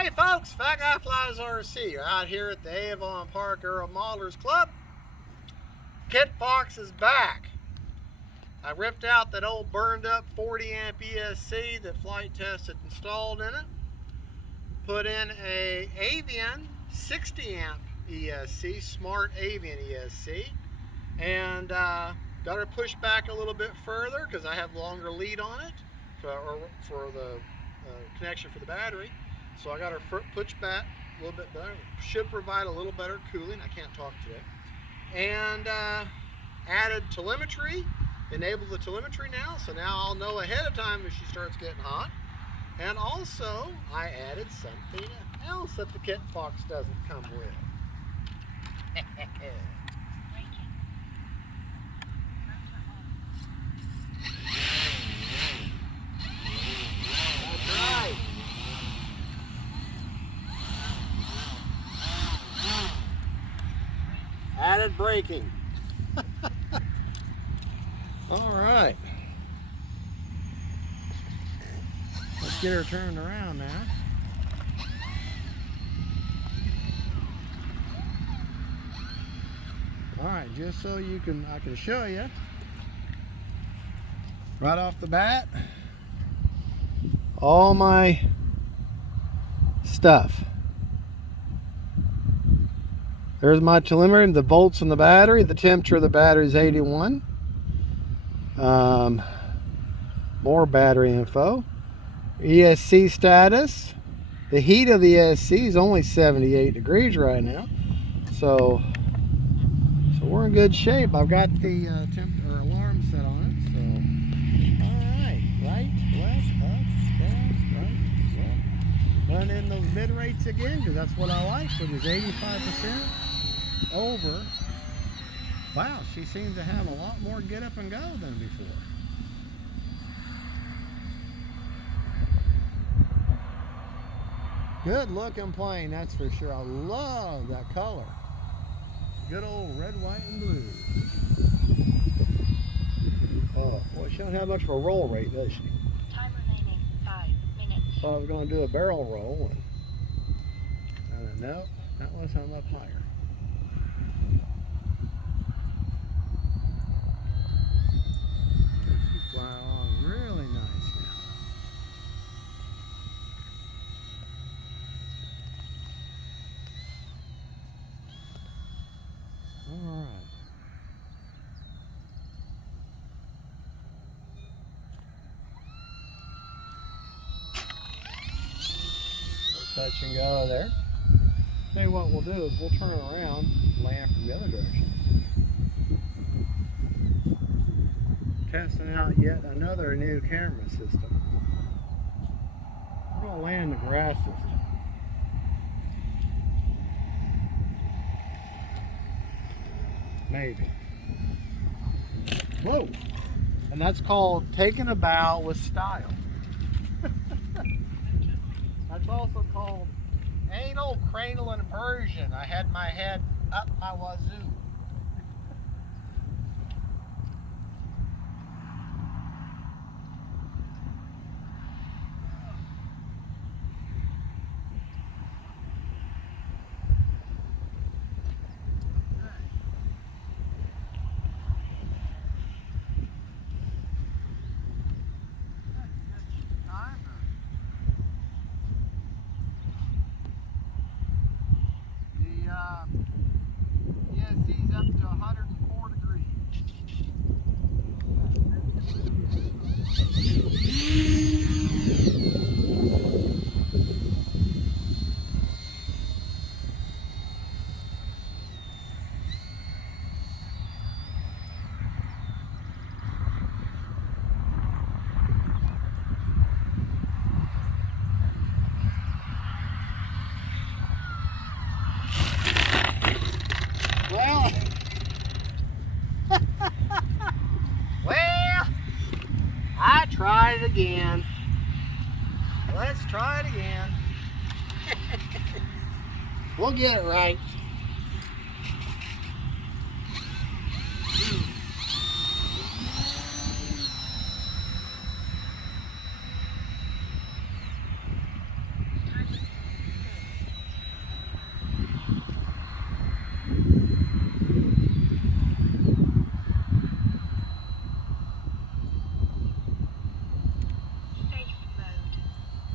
Hey folks, Fat Guy Flies RC. You're out here at the Avon Park Aero Modelers Club. Kit Fox is back. I ripped out that old burned up 40 amp ESC that Flight Test had installed in it. Put in a Avian 60 amp ESC, smart Avian ESC. And got her pushed back a little bit further because I have longer lead on it for the connection for the battery. So I got her pushed back a little bit better. Should provide a little better cooling. I can't talk today. And added telemetry. Enabled the telemetry now. So now I'll know ahead of time if she starts getting hot. And also I added something else that the Kit Fox doesn't come with. That's right. Added braking. All right. Let's get her turned around now. All right, just so I can show you right off the bat all my stuff. There's my telemetry, the volts in the battery. The temperature of the battery is 81. More battery info. ESC status. The heat of the ESC is only 78 degrees right now. So we're in good shape. I've got the alarm set on it. So, all right. Right, left, up, down, right, left. Run in those mid rates again because that's what I like, which is 85%. Over. Wow, she seems to have a lot more get up and go than before. Good looking plane, that's for sure. I love that color. Good old red, white, and blue. Oh, boy, she don't have much of a roll rate, does she? Time remaining 5 minutes. So I was going to do a barrel roll, and no, not unless I'm up higher. Fly along really nice now. All right. Touch and go there. Tell you what we'll do is we'll turn around and land from the other direction. Testing out yet another new camera system. We're going to land the grass system. Maybe. Whoa! And that's called taking a bow with style. That's also called anal cranial inversion. I had my head up my wazoo. ESC's up to 104 degrees. Well, I tried it again. Let's try it again. We'll get it right.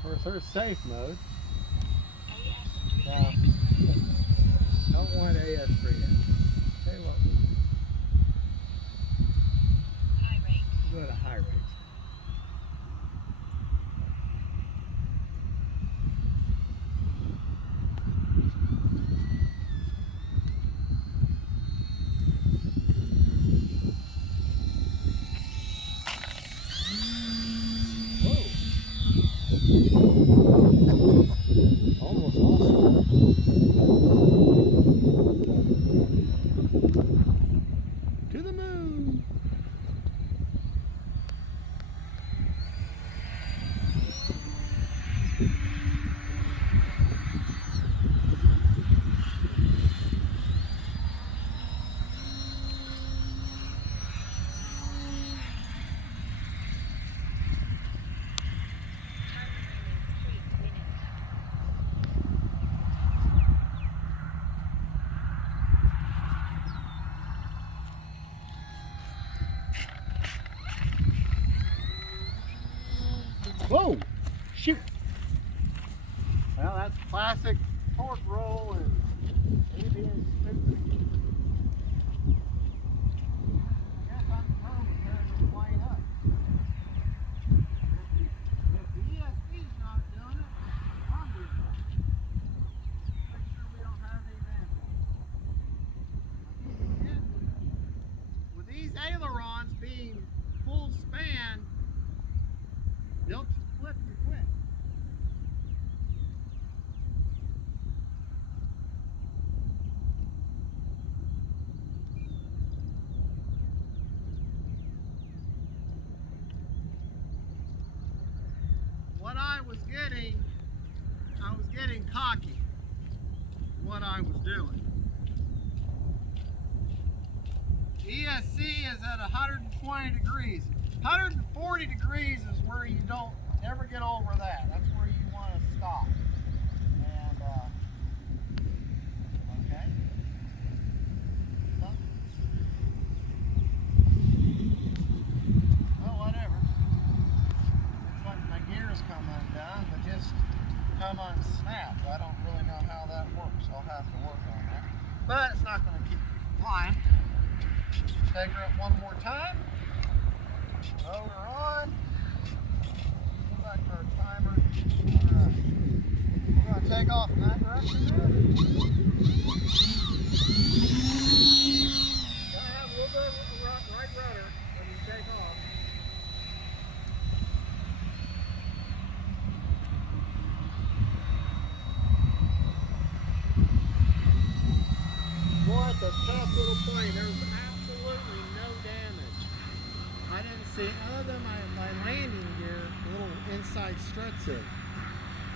course, there's safe mode. AS3. Yeah. Don't want AS3. Tell you what, High rate. we'll go to high rates. Almost awesome. To the moon. Time remaining 3 minutes. Whoa! Shoot! Well, that's classic torque roll and maybe being stupid. I guess I'm determined to tear this plane up. If the ESC's not doing it, I'm doing it. Make sure we don't have any damage. With these ailerons being full span, they'll just flip you quick. What I was getting cocky. What I was doing. ESC is at 120 degrees. 140 degrees is where you don't ever get over that. That's where you want to stop. And, okay. Well, whatever. Looks like my gears come undone, but just come unsnapped. I don't really know how that works. I'll have to work on that. But it's not going to keep flying. Take her up one more time. Motor on. Go back to our timer. Alright. We're going to take off in that direction there. Gotta have a little bit of a right rudder when you take off. Boy, it's a tough little plane. There's absolutely no damage. I didn't see it other than my landing gear, little inside struts have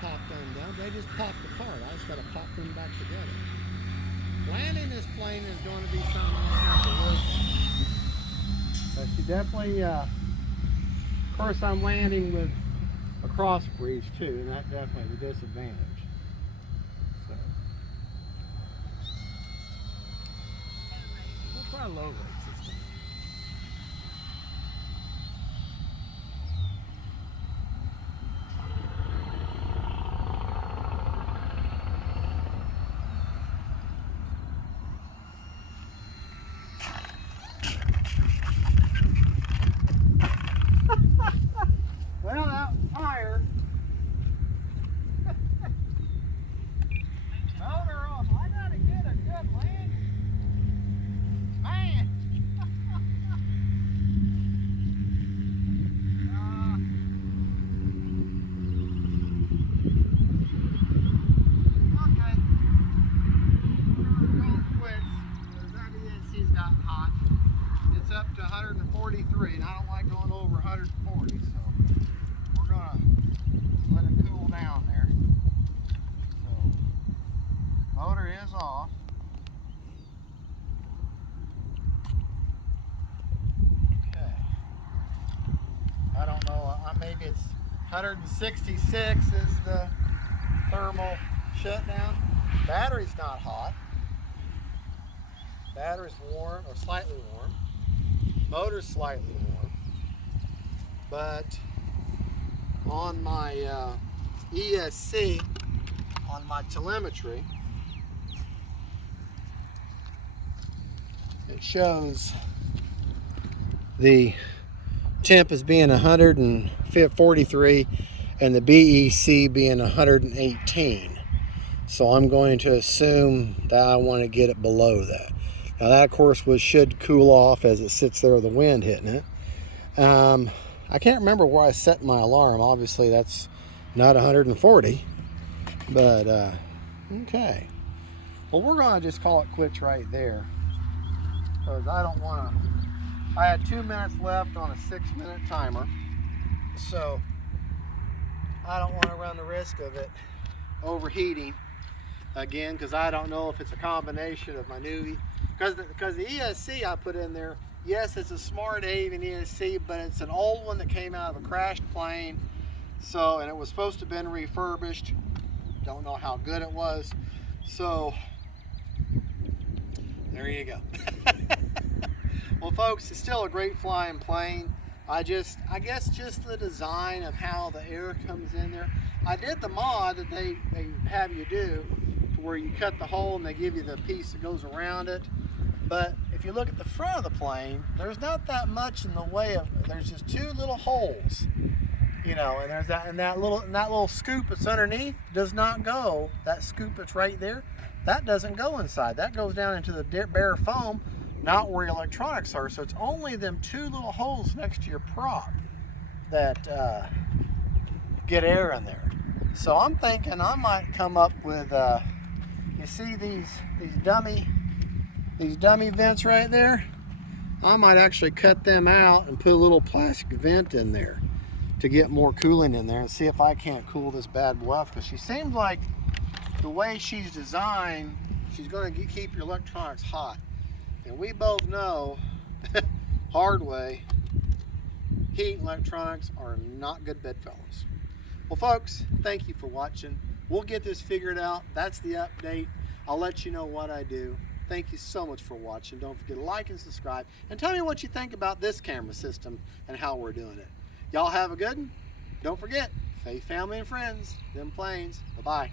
popped undone. They just popped apart. I just got to pop them back together. Landing this plane is going to be something I have to work on. But she definitely, of course I'm landing with a cross breeze too, and that definitely is a disadvantage. So, we'll try low rates this time. Well, that was higher. Motor off. I gotta get a good landing. Man. Okay. We're going quits because that ESC's gotten hot. It's up to 143, and I don't like going over 140, so we're gonna let it cool down there. So, motor is off. Okay. I don't know, maybe it's 166 is the thermal shutdown. Battery's not hot. Battery's warm, or slightly warm. Motor's slightly warm. But on my ESC on my telemetry, it shows the temp as being 143 and the BEC being 118. So I'm going to assume that I want to get it below that. Now that of course should cool off as it sits there with the wind hitting it. I can't remember where I set my alarm. Obviously that's not 140, but okay. Well, we're gonna just call it quits right there, because I don't want to. I had 2 minutes left on a 6-minute timer, so I don't want to run the risk of it overheating again, because I don't know if it's a combination of my new, because the ESC I put in there, yes, it's a smart Haven ESC, but it's an old one that came out of a crashed plane. So, and it was supposed to have been refurbished. Don't know how good it was. So there you go. Well folks, it's still a great flying plane. I guess just the design of how the air comes in there. I did the mod that they have you do, to where you cut the hole and they give you the piece that goes around it. But if you look at the front of the plane, there's not that much in the way of, there's just 2 little holes, you know, and there's that little scoop that's underneath does not go. That scoop that's right there, that doesn't go inside. That goes down into the bare foam, not where your electronics are. So it's only them 2 little holes next to your prop that get air in there. So I'm thinking I might come up with, you see these dummy vents right there? I might actually cut them out and put a little plastic vent in there to get more cooling in there, and see if I can't cool this bad boy off, because she seems like the way she's designed, she's going to keep your electronics hot. And we both know, hard way, heat and electronics are not good bedfellows. Well folks, thank you for watching. We'll get this figured out. That's the update. I'll let you know what I do. Thank you so much for watching. Don't forget to like and subscribe, and tell me what you think about this camera system and how we're doing it. Y'all have a good one. Don't forget, faith, family, and friends, them planes. Bye-bye.